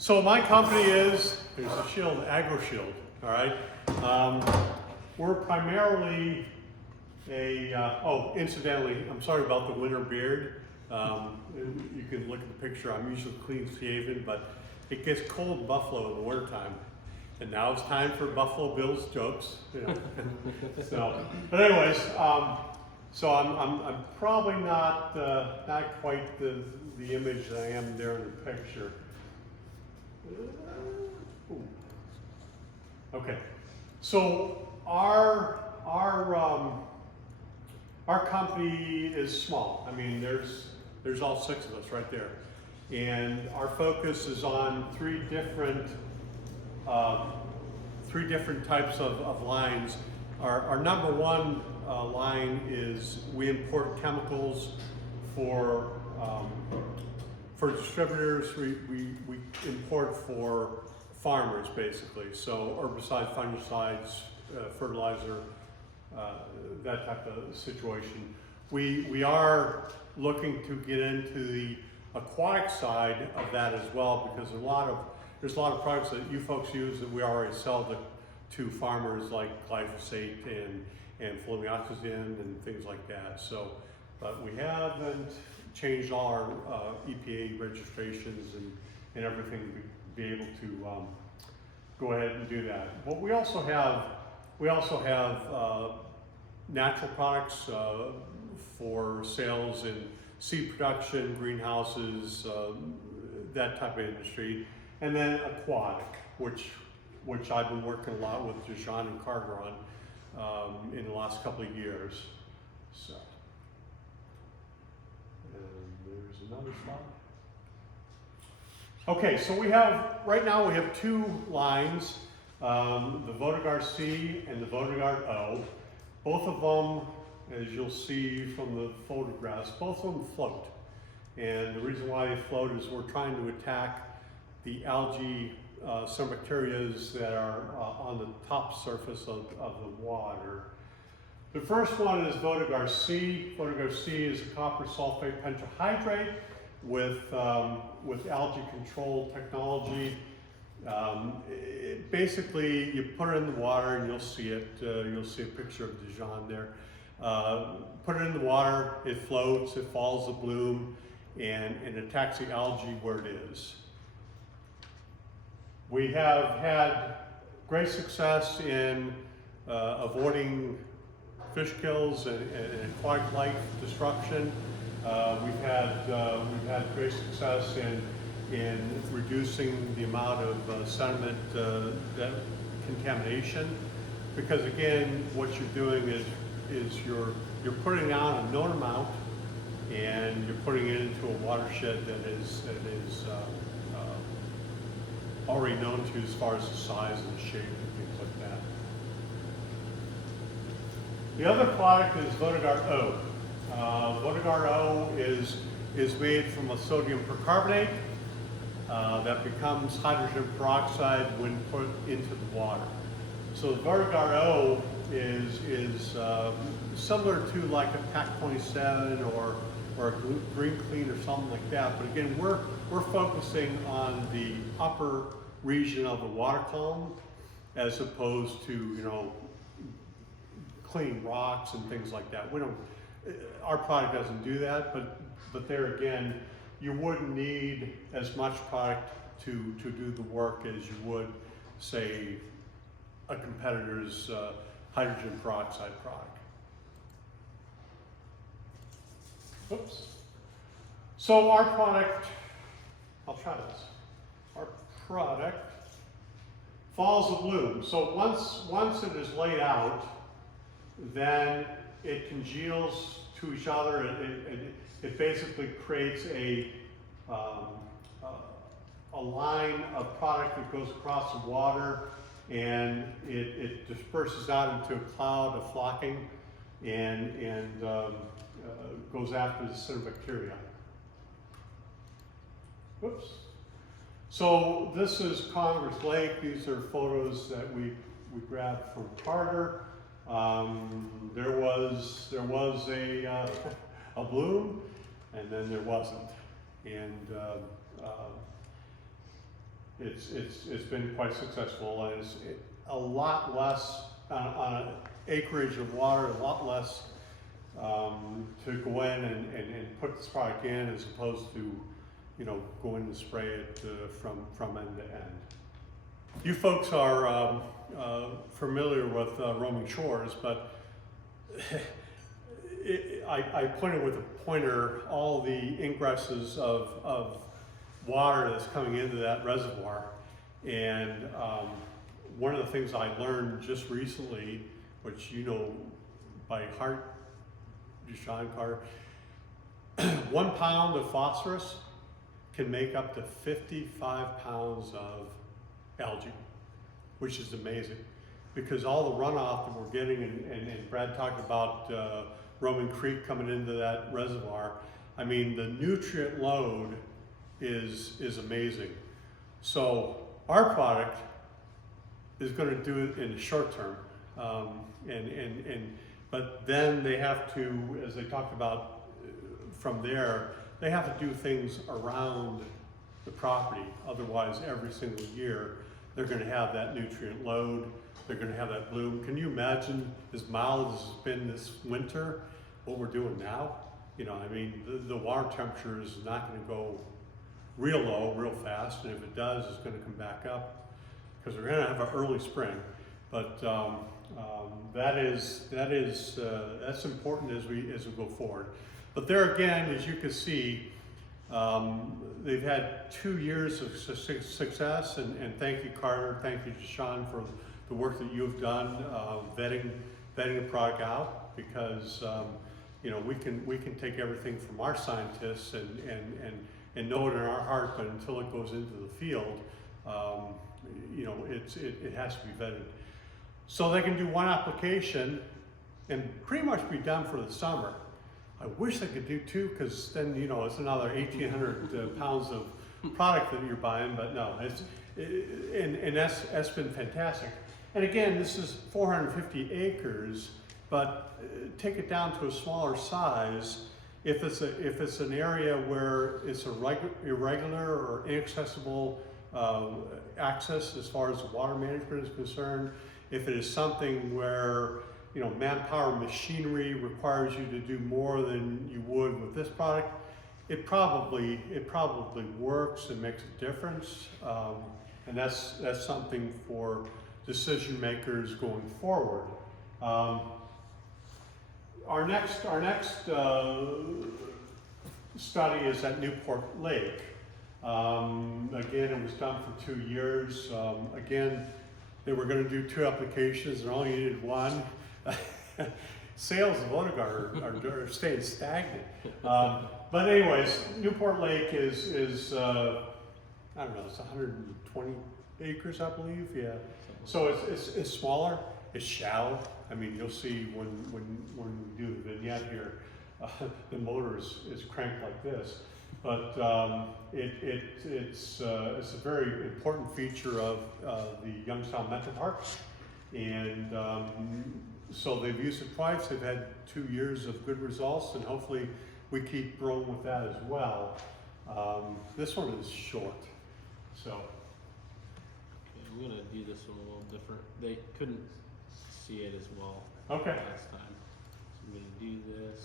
So my company is, there's a shield, AgroShield, all right? We're primarily incidentally, I'm sorry about the winter beard. You can look at the picture, I'm usually clean shaven, but it gets cold in Buffalo in the wintertime. And now it's time for Buffalo Bills jokes, you know. But anyways, so I'm probably not quite the image that I am there in the picture. Okay, so our company is small. I mean, there's all 6 of us right there, and our focus is on three different types of lines. Our number one line is we import chemicals for distributors. We import for farmers, basically. So herbicides, fungicides, fertilizer, that type of situation. We are looking to get into the aquatic side of that as well, because there's a lot of products that you folks use that we already sell to farmers, like glyphosate and flumioxazin and things like that. So, but we haven't changed all our EPA registrations and everything to be able to go ahead and do that. But we also have natural products for sales in seed production, greenhouses, that type of industry, and then aquatic, which I've been working a lot with Deshaun and Carter on in the last couple of years. So, and there's another slide. Okay, so right now we have 2 lines, the Vodaguard C and the Vodaguard O. Both of them, as you'll see from the photographs, both of them float. And the reason why they float is we're trying to attack the algae, some bacteria that are on the top surface of the water. The first one is Vodaguard C. Vodaguard C is a copper sulfate pentahydrate with algae control technology. Basically, you put it in the water and you'll see it. You'll see a picture of Dijon there. Put it in the water, it floats, it follows the bloom, and attacks the algae where it is. We have had great success in avoiding fish kills and aquatic life destruction. We've had great success in reducing the amount of sediment contamination, because again, what you're doing is you're putting out a known amount, and you're putting it into a watershed that is already known to you as far as the size and the shape and things like that. The other product is Vodaguard O. Vodaguard O is made from a sodium percarbonate that becomes hydrogen peroxide when put into the water. So the Vodaguard O is similar to like a TAC 27 or a Green Clean or something like that. But again, we're focusing on the upper region of the water column, as opposed to, you know, clean rocks and things like that. Our product doesn't do that, but there again, you wouldn't need as much product to do the work as you would, say, a competitor's hydrogen peroxide product. Oops. So our product, I'll try this. Our product follows the bloom. So once it is laid out, then it congeals to each other. It basically creates a line of product that goes across the water, and it disperses out into a cloud of flocking and goes after the cyanobacteria. Whoops. So this is Congress Lake. These are photos that we grabbed from Carter. There was a bloom, and then there wasn't. And it's been quite successful, and it's a lot less on an acreage of water, a lot less to go in and put this product in, as opposed to, you know, go in and spray it from end to end. You folks are familiar with roaming shores, but I pointed with a pointer all the ingresses of water that's coming into that reservoir. And one of the things I learned just recently, which you know by heart, Deshaun Carter, 1 pound of phosphorus can make up to 55 pounds of algae, which is amazing, because all the runoff that we're getting, and Brad talked about Roman Creek coming into that reservoir. I mean, the nutrient load is amazing. So our product is going to do it in the short term, but then they have to, as they talked about from there, they have to do things around the property. Otherwise, every single year, they're going to have that nutrient load. They're going to have that bloom. Can you imagine, as mild as it's been this winter, what we're doing now? You know, I mean, the water temperature is not going to go real low, real fast, and if it does, it's going to come back up, because we're going to have an early spring. But that's important as we go forward. But there again, as you can see, they've had 2 years of success, and thank you, Carter, thank you, Deshaun, for the work that you've done vetting the product out, because you know, we can take everything from our scientists and know it in our heart, but until it goes into the field, you know, it has to be vetted. So they can do one application and pretty much be done for the summer. I wish they could do 2, because then, you know, it's another 1,800 pounds of product that you're buying, but no, that's been fantastic. And again, this is 450 acres, but take it down to a smaller size. If it's an area where it's a irregular or inaccessible access as far as water management is concerned, if it is something where, you know, manpower machinery requires you to do more than you would with this product, it probably works and makes a difference, and that's something for decision makers going forward. Our next study is at Newport Lake. Again, it was done for 2 years. Again, they were going to do 2 applications and only needed 1. Sales of Vodaguard are staying stagnant. But anyways, Newport Lake is I don't know, it's 120 acres, I believe. Yeah. So it's smaller. It's shallow. I mean, you'll see when we do the vignette here, the motor is cranked like this. But it's a very important feature of the Youngstown Metro Park, and so they've used it twice. They've had 2 years of good results, and hopefully we keep growing with that as well. This one is short, so. Okay, I'm gonna do this one a little different. They couldn't see it as well okay. last time, so I'm gonna do this.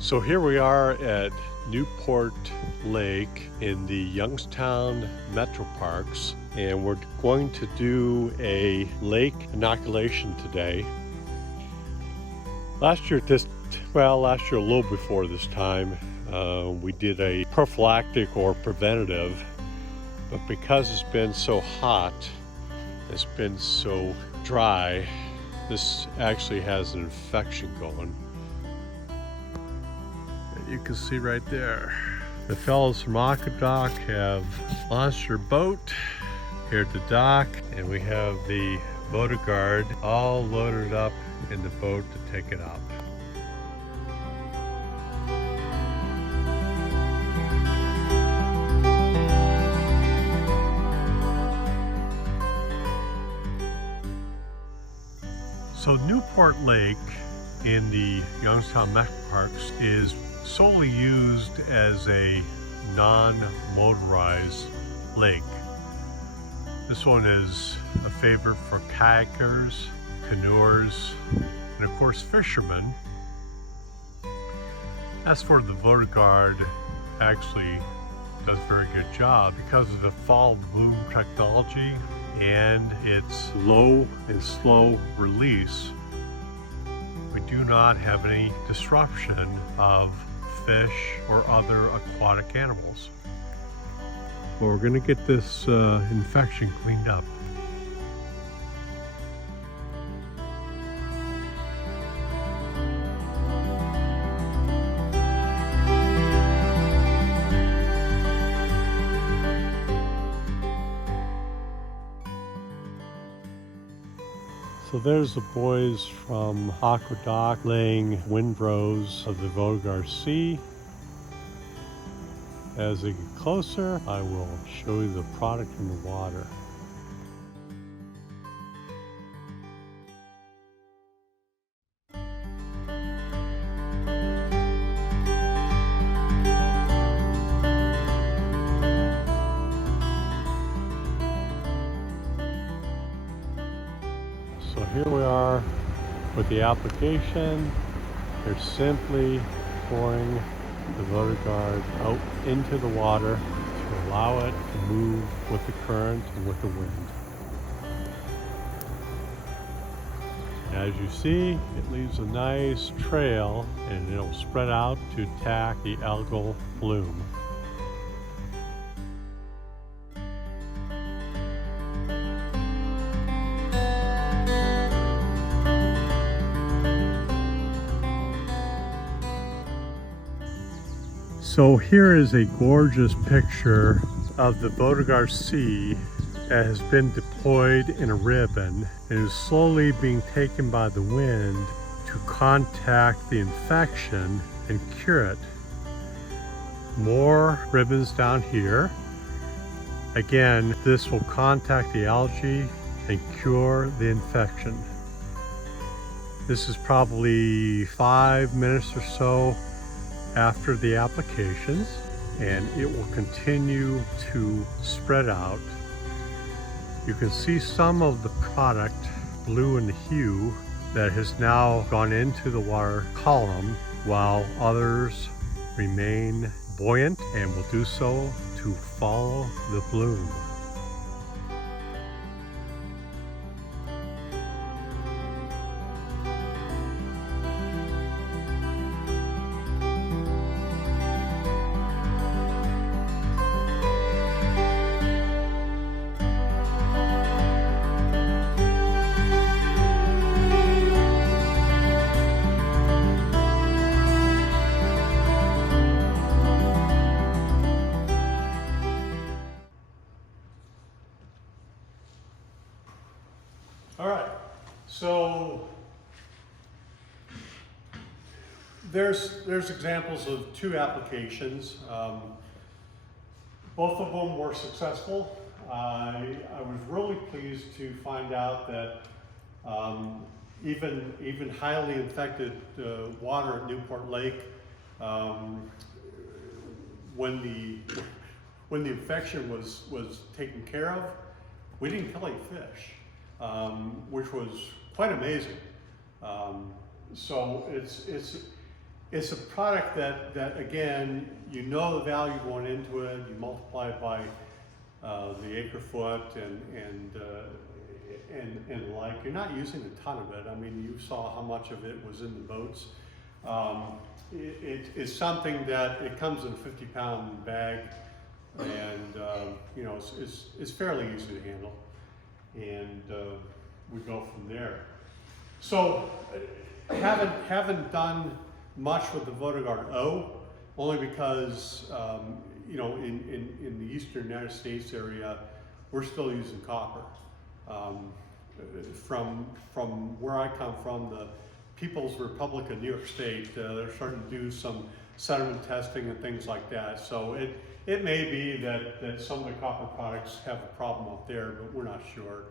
So here we are at Newport Lake in the Youngstown Metro Parks, and we're going to do a lake inoculation today. Last year a little before this time, we did a prophylactic or preventative, but because it's been so hot, it's been so dry, this actually has an infection going. You can see right there. The fellows from AquaDoc have launched their boat here at the dock, and we have the Vodaguard all loaded up in the boat to take it up. So Newport Lake in the Youngstown Metro Parks is solely used as a non-motorized lake. This one is a favorite for kayakers, canoers, and of course fishermen. As for the Vodaguard, actually does a very good job because of the fall bloom technology and its low and slow release. We do not have any disruption of fish or other aquatic animals. Well, we're going to get this infection cleaned up. So there's the boys from AquaDoc laying windrows of the Vodaguard Sea. As they get closer, I will show you the product in the water. So here we are with the application. They're simply pouring the Vodaguard out into the water to allow it to move with the current and with the wind. As you see, it leaves a nice trail and it'll spread out to attack the algal bloom. So here is a gorgeous picture of the Vodaguard Sea that has been deployed in a ribbon and is slowly being taken by the wind to contact the infection and cure it. More ribbons down here. Again, this will contact the algae and cure the infection. This is probably 5 minutes or so after the applications, and it will continue to spread out. You can see some of the product, blue in hue, that has now gone into the water column, while others remain buoyant and will do so to follow the bloom. All right, so there's examples of 2 applications. Both of them were successful. I was really pleased to find out that even highly infected water at Newport Lake, when the infection was taken care of, we didn't kill any fish. Which was quite amazing. So it's a product that again, you know the value going into it. You multiply it by the acre foot and like. You're not using a ton of it. I mean, you saw how much of it was in the boats. It's something that it comes in a 50-pound bag, and you know it's fairly easy to handle. And we go from there. So haven't done much with the Vodaguard O, only because you know in the eastern United States area we're still using copper. From where I come from, the People's Republic of New York State, they're starting to do some sediment testing and things like that. So it may be that some of the copper products have a problem up there, but we're not sure.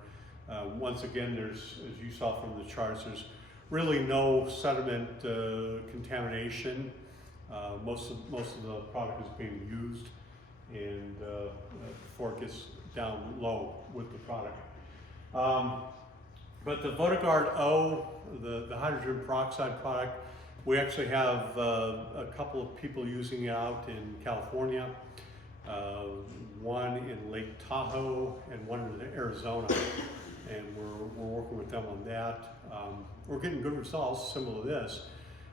Once again, there's, as you saw from the charts, there's really no sediment contamination. Most of the product is being used, and before it gets down low with the product. But the Vodaguard O, the hydrogen peroxide product, we actually have a couple of people using it out in California, one in Lake Tahoe and one in Arizona, and we're working with them on that. We're getting good results similar to this,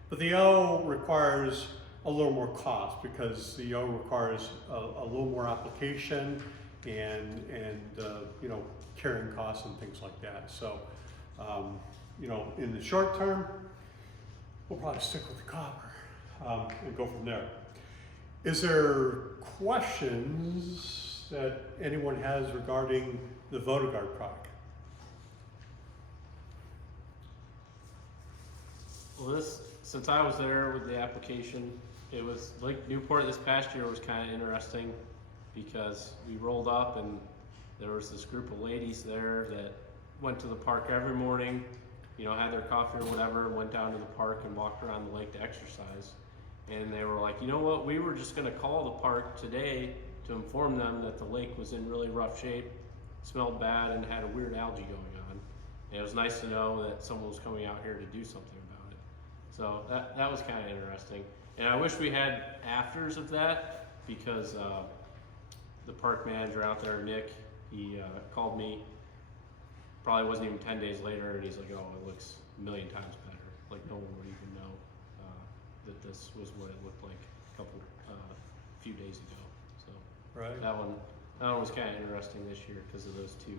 but the O requires a little more cost because the O requires a little more application and you know, carrying costs and things like that. So you know, in the short term, we'll probably stick with the copper and go from there. Is there questions that anyone has regarding the Vodaguard product? Well, since I was there with the application, it was like Newport this past year was kind of interesting because we rolled up and there was this group of ladies there that went to the park every morning, you know, had their coffee or whatever, went down to the park and walked around the lake to exercise. And they were like, you know what, we were just gonna call the park today to inform them that the lake was in really rough shape, smelled bad, and had a weird algae going on. And it was nice to know that someone was coming out here to do something about it. So that was kind of interesting. And I wish we had afters of that because the park manager out there, Nick, he called me, probably wasn't even 10 days later, and he's like, oh, it looks a million times better. Like no one would even know that this was what it looked like a few days ago. So Right. that one was kind of interesting this year because of those two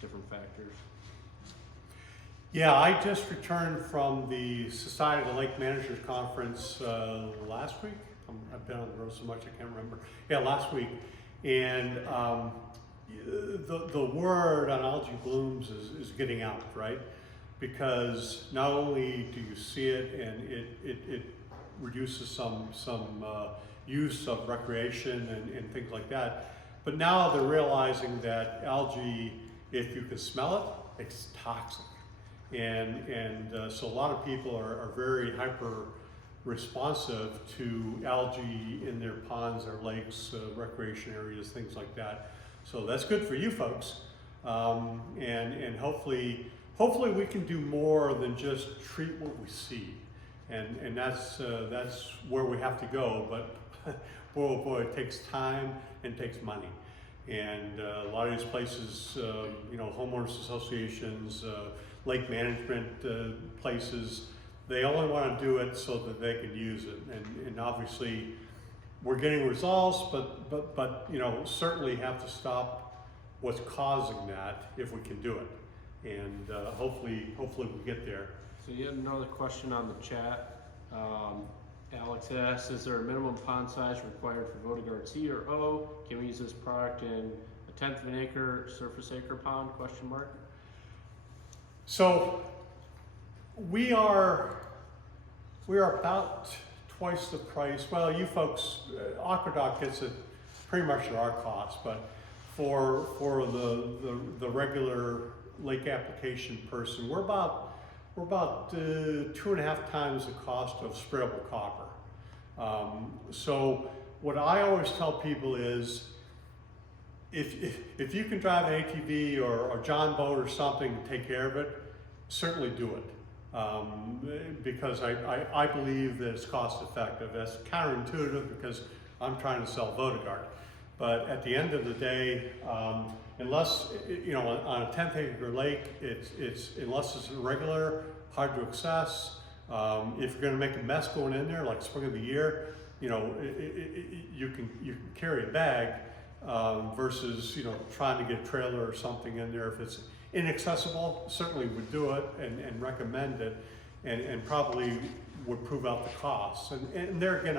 different factors. Yeah, I just returned from the Society of Lake Managers Conference last week. I've been on the road so much I can't remember. Yeah, last week. And the word on algae blooms is getting out, right? Because not only do you see it and it reduces some use of recreation and things like that, but now they're realizing that algae, if you can smell it, it's toxic. And so a lot of people are very hyper responsive to algae in their ponds, their lakes, recreation areas, things like that. So that's good for you folks. And hopefully we can do more than just treat what we see. And that's where we have to go, but boy, it takes time and takes money. And a lot of these places, you know, homeowners associations, lake management places, they only want to do it so that they can use it. And obviously we're getting results, but you know, certainly have to stop what's causing that if we can do it. And hopefully we get there. So you had another question on the chat. Alex asks, is there a minimum pond size required for Vodaguard C or O? Can we use this product in a 1/10 of an acre surface acre pond, question mark? So we are about twice the price. Well, you folks, AquaDoc gets it pretty much at our cost, but for the regular lake application person, we're about 2.5 times the cost of sprayable copper. So what I always tell people is, if you can drive an ATV or John boat or something to take care of it, certainly do it. Because I believe that it's cost effective. That's counterintuitive because I'm trying to sell Vodaguard. But at the end of the day, unless, you know, on a 1/10 acre lake, unless it's irregular, hard to access. If you're going to make a mess going in there, like spring of the year, you know, you can carry a bag versus, you know, trying to get a trailer or something in there. If it's inaccessible, certainly would do it and recommend it, and probably would prove out the costs. And there again,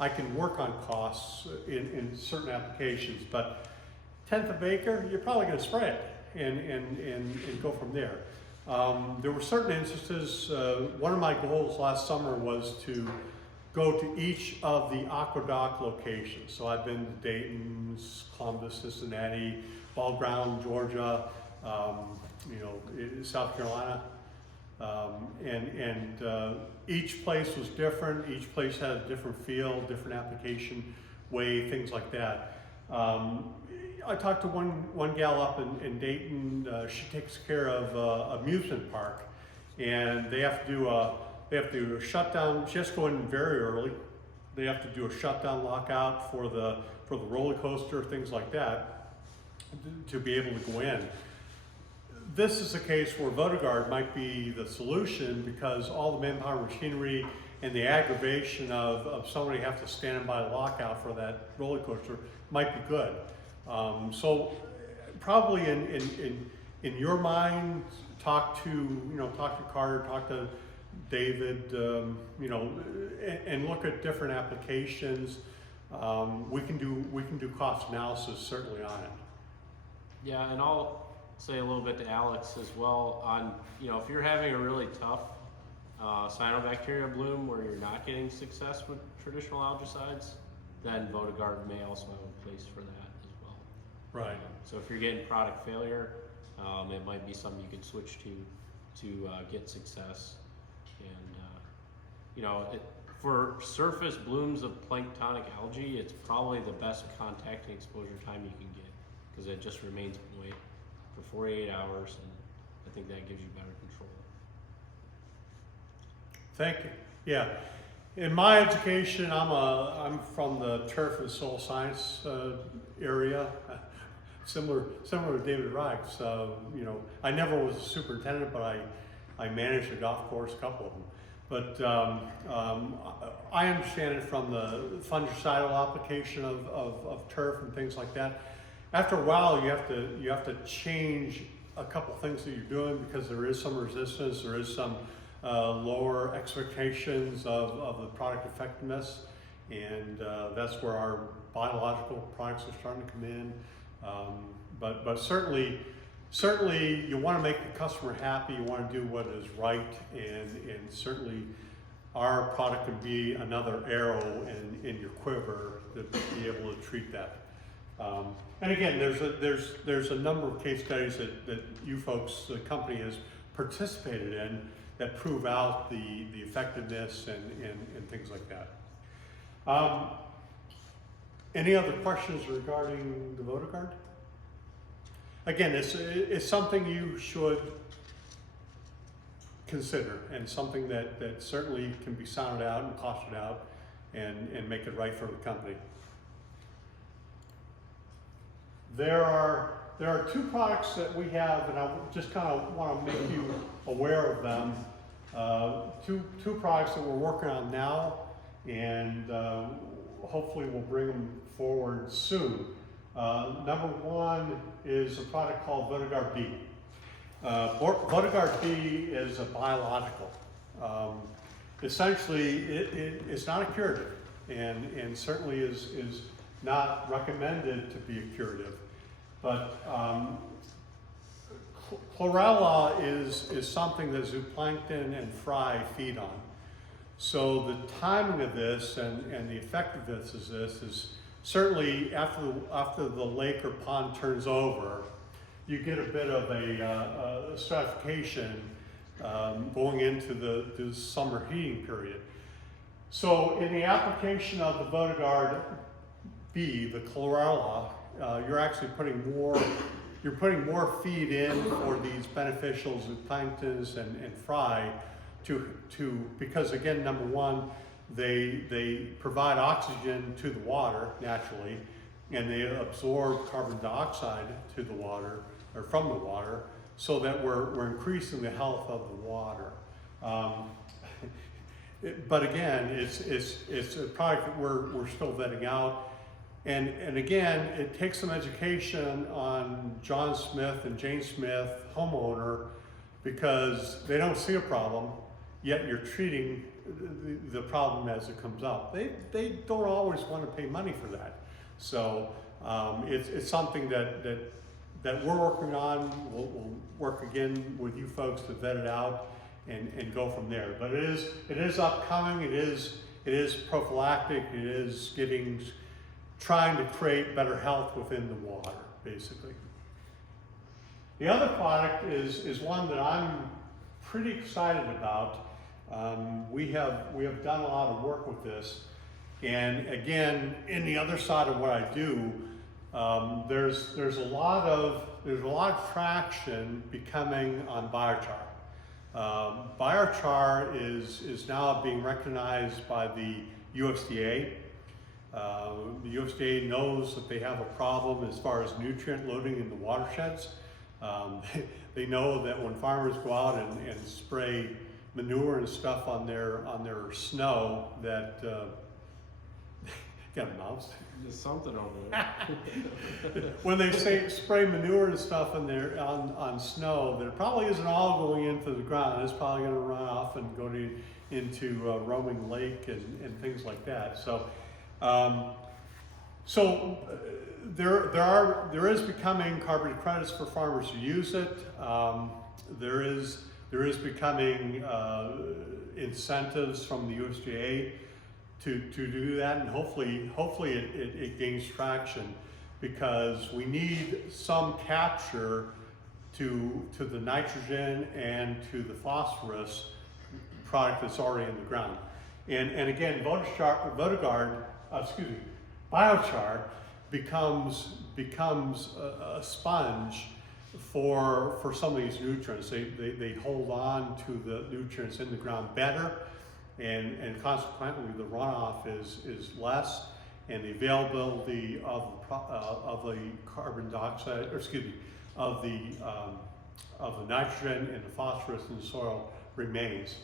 I can work on costs in certain applications, but 1/10 of an acre, you're probably going to spray it and go from there. There were certain instances. One of my goals last summer was to go to each of the AquaDoc locations. So I've been to Dayton, Columbus, Cincinnati, Ball Ground, Georgia, South Carolina. Each place was different. Each place had a different feel, different application way, things like that. I talked to one gal up in Dayton. She takes care of amusement park, and they have to do a shutdown. She has to go in very early. They have to do a shutdown lockout for the roller coaster, things like that, to be able to go in. This is a case where Vodaguard might be the solution, because all the manpower, machinery, and the aggravation of somebody have to stand by a lockout for that roller coaster might be good. So probably in your mind, talk to Carter, talk to David, and look at different applications. We can do cost analysis certainly on it. Yeah, and I'll say a little bit to Alex as well on, if you're having a really tough cyanobacteria bloom where you're not getting success with traditional algicides, then Vodaguard may also have a place for that as well. Right. So if you're getting product failure, it might be something you could switch to get success. And for surface blooms of planktonic algae, it's probably the best contact and exposure time you can get, because it just remains moist for 48 hours, and I think that gives you better control. Thank you. Yeah, in my education, I'm from the turf and soil science area, similar to David Reich. So I never was a superintendent, but I managed a golf course, a couple of them. But I understand it from the fungicidal application of turf and things like that. After a while, you have to change a couple things that you're doing, because there is some resistance, there is some lower expectations of the product effectiveness, and that's where our biological products are starting to come in. But certainly you want to make the customer happy. You want to do what is right, and certainly our product can be another arrow in your quiver to be able to treat that. And again, there's a number of case studies that you folks, the company, has participated in that prove out the effectiveness and things like that. Any other questions regarding the Vodaguard? Again, it's something you should consider, and something that certainly can be sounded out and costed out and make it right for the company. There are two products that we have, and I just kind of want to make you aware of them. Two products that we're working on now, and hopefully we'll bring them forward soon. Number one is a product called Vodaguard B. Vodaguard B is a biological. Essentially, it's not a curative, and certainly is not recommended to be a curative. But chlorella is something that zooplankton and fry feed on. So the timing of this and the effectiveness of this is certainly after the lake or pond turns over, you get a bit of a stratification going into the summer heating period. So in the application of the Vodaguard B, the chlorella, you're actually putting more feed in for these beneficials and planktons and fry because again, number one, they provide oxygen to the water naturally, and they absorb carbon dioxide to the water or from the water, so that we're increasing the health of the water. But again, it's a product that we're still vetting out. And again, it takes some education on John Smith and Jane Smith, homeowner, because they don't see a problem, yet you're treating the problem as it comes up. They don't always want to pay money for that. So it's something that we're working on. We'll work again with you folks to vet it out and go from there. But it is upcoming. It is prophylactic. It is trying to create better health within the water, basically. The other product is one that I'm pretty excited about. We have done a lot of work with this, and again, in the other side of what I do, there's a lot of traction becoming on biochar. Biochar is now being recognized by the USDA. The USDA knows that they have a problem as far as nutrient loading in the watersheds. They know that when farmers go out and spray manure and stuff on their snow, that got a mouse. There's something over there. When they say spray manure and stuff on snow, that it probably isn't all going into the ground. It's probably going to run off and go into roaming lake and things like that. So. There is becoming carbon credits for farmers to use it. There is becoming incentives from the USDA to do that, and hopefully it gains traction, because we need some capture to the nitrogen and to the phosphorus product that's already in the ground. And again, biochar becomes a sponge for some of these nutrients. They hold on to the nutrients in the ground better, and consequently the runoff is less, and the availability of the carbon dioxide, or excuse me, of the nitrogen and the phosphorus in the soil remains.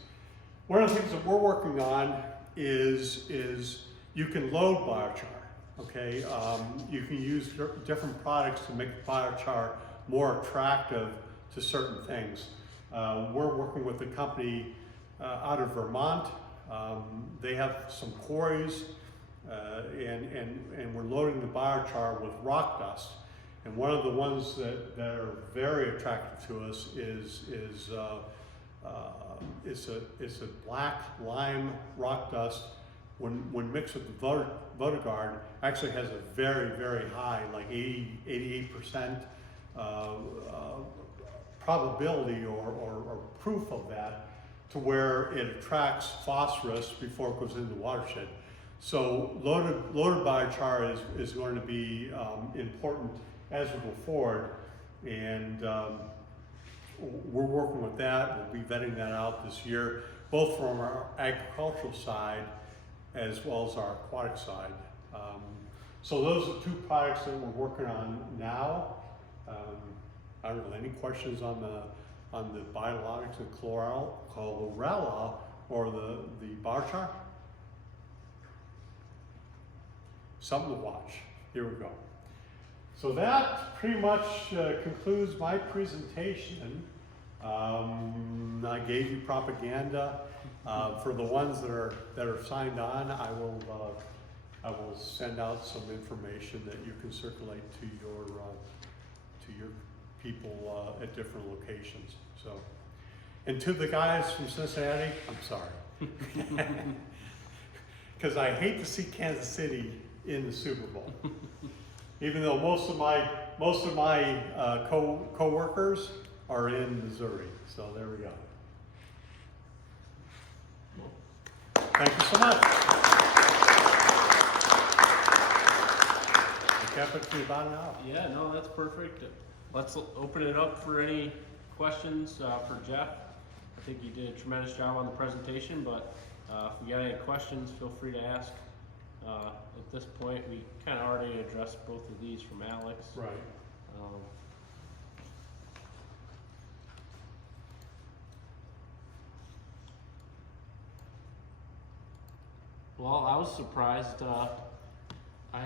One of the things that we're working on is you can load biochar. Okay, you can use different products to make the biochar more attractive to certain things. We're working with a company out of Vermont. They have some quarries, and we're loading the biochar with rock dust. And one of the ones that are very attractive to us is a black lime rock dust. When mixed with the Vodaguard, actually has a very high, like 88% probability or proof of that, to where it attracts phosphorus before it goes into the watershed. So loaded biochar is going to be important as we go forward, and we're working with that. We'll be vetting that out this year, both from our agricultural side as well as our aquatic side. So those are two products that we're working on now. I don't know, any questions on the biologics and chlorella or the biochar? Something to watch. Here we go. So that pretty much concludes my presentation. I gave you propaganda. For the ones that are signed on, I will send out some information that you can circulate to your people at different locations. So, and to the guys from Cincinnati, I'm sorry, because I hate to see Kansas City in the Super Bowl. Even though most of my co-workers are in Missouri. So there we go. Thank you so much. I kept it to about an hour. Yeah, no, that's perfect. Let's open it up for any questions for Jeff. I think you did a tremendous job on the presentation, but if you got any questions, feel free to ask. At this point, we kind of already addressed both of these from Alex. Right. Well, I was surprised. I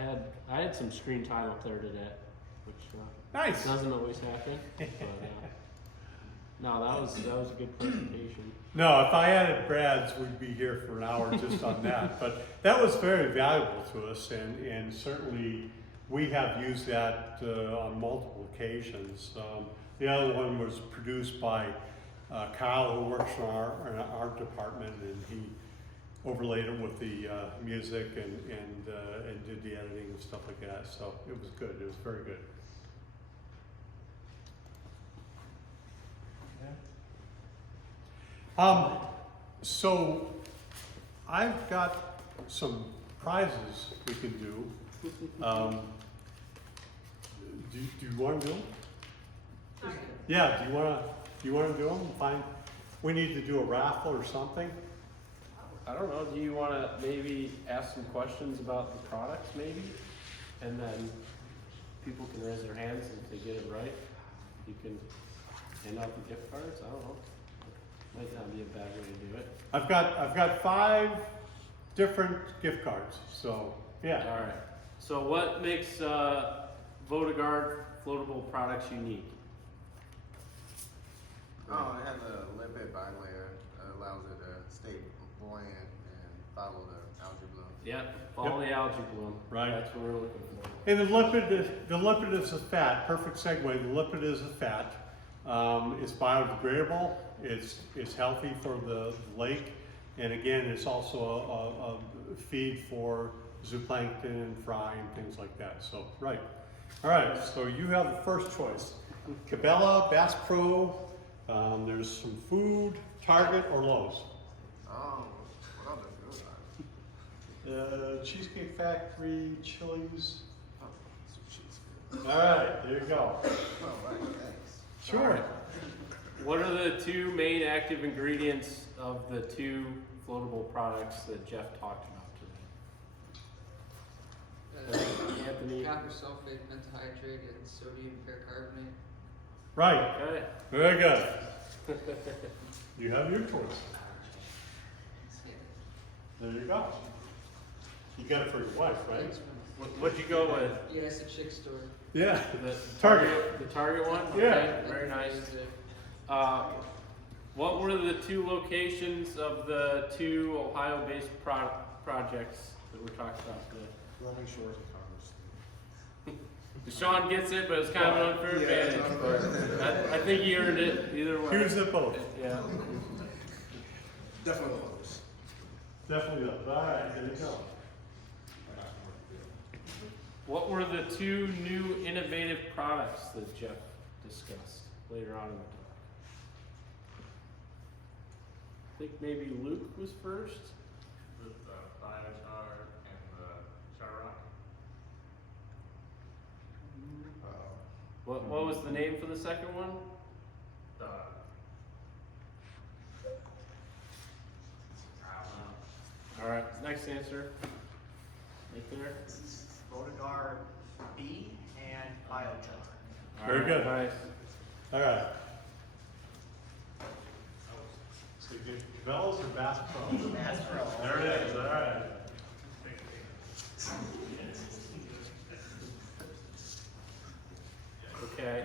had some screen time up there today, which Nice. doesn't always happen. But, no, that was a good presentation. No, if I added Brad's, we'd be here for an hour just on that. But that was very valuable to us, and certainly we have used that on multiple occasions. The other one was produced by Kyle, who works in our department, and he overlaid it with the music and did the editing and stuff like that. So it was good. It was very good. So I've got some prizes we can do. Do you want to do them? Yeah, do you want to do them? Fine. We need to do a raffle or something. I don't know, do you wanna maybe ask some questions about the products maybe? And then people can raise their hands and if they get it right, you can hand out the gift cards, I don't know. Might not be a bad way to do it. I've got 5 different gift cards, so yeah. Alright, so what makes Vodaguard floatable products unique? Oh, it has a lipid bilayer that allows it to stay buoyant and follow the algae bloom. Yep, follow the algae bloom. Right. That's what we're looking for. And the lipid is a fat. Perfect segue. The lipid is a fat. It's biodegradable. It's healthy for the lake, and again, it's also a feed for zooplankton and fry and things like that. So right. All right. So you have the first choice: Cabela, Bass Pro. There's some food, Target or Lowe's. What other food? Cheesecake Factory, Chili's. Oh, some cheese. All right, there you go. Oh, right, thanks. Sure. What are the 2 main active ingredients of the 2 floatable products that Jeff talked about today? Anthony. Copper sulfate, pentahydrate, and sodium percarbonate. Right. Okay. Very good. You have your choice. There you go. You got it for your wife, right? Thanks, man. What'd you go with? Yeah, it's a chick store. Yeah. The Target. The Target one? Yeah. Okay, very nice. What were the 2 locations of the 2 Ohio-based projects that we're talking about today? Rolling shores of Congress. Sean gets it, but it's kind of an unfair advantage. But I think he earned it either way. Here's the both. Yeah. Definitely Lowe's. Definitely does. All right, there you go. What were the 2 new innovative products that Jeff discussed later on in the talk? I think maybe Luke was first. With the biochar and the char rock. What was the name for the second one? All right, next answer. Right there. Vodaguard B and biochar. Very good. Nice. All right. So you get Cabela's or Bass Pro? Bass Pro. There it is. All right. Okay.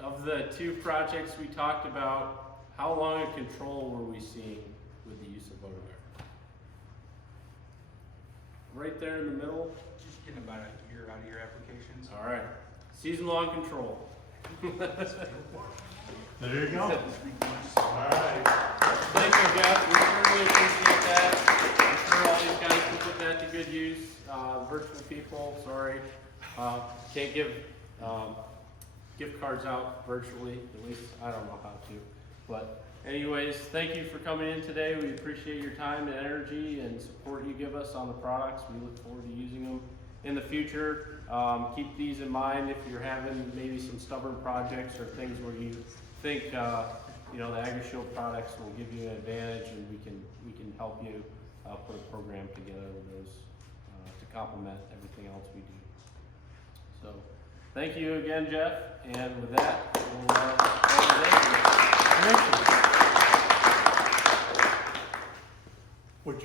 Of the 2 projects we talked about, how long a control were we seeing with the use of Vodaguard? Right there in the middle. Just getting about a year out of your applications. All right. Season-long control. There you go. All right. Thank you, Jeff. We really appreciate that. I'm sure all these guys can put that to good use. Virtual people, sorry. Can't give gift cards out virtually. At least I don't know how to. But anyways, thank you for coming in today. We appreciate your time and energy and support you give us on the products. We look forward to using them in the future. Keep these in mind if you're having maybe some stubborn projects or things where you think the AgroShield products will give you an advantage, and we can help you put a program together with those to complement everything else we do. So thank you again, Jeff, and with that, we'll call it a day. Thank you.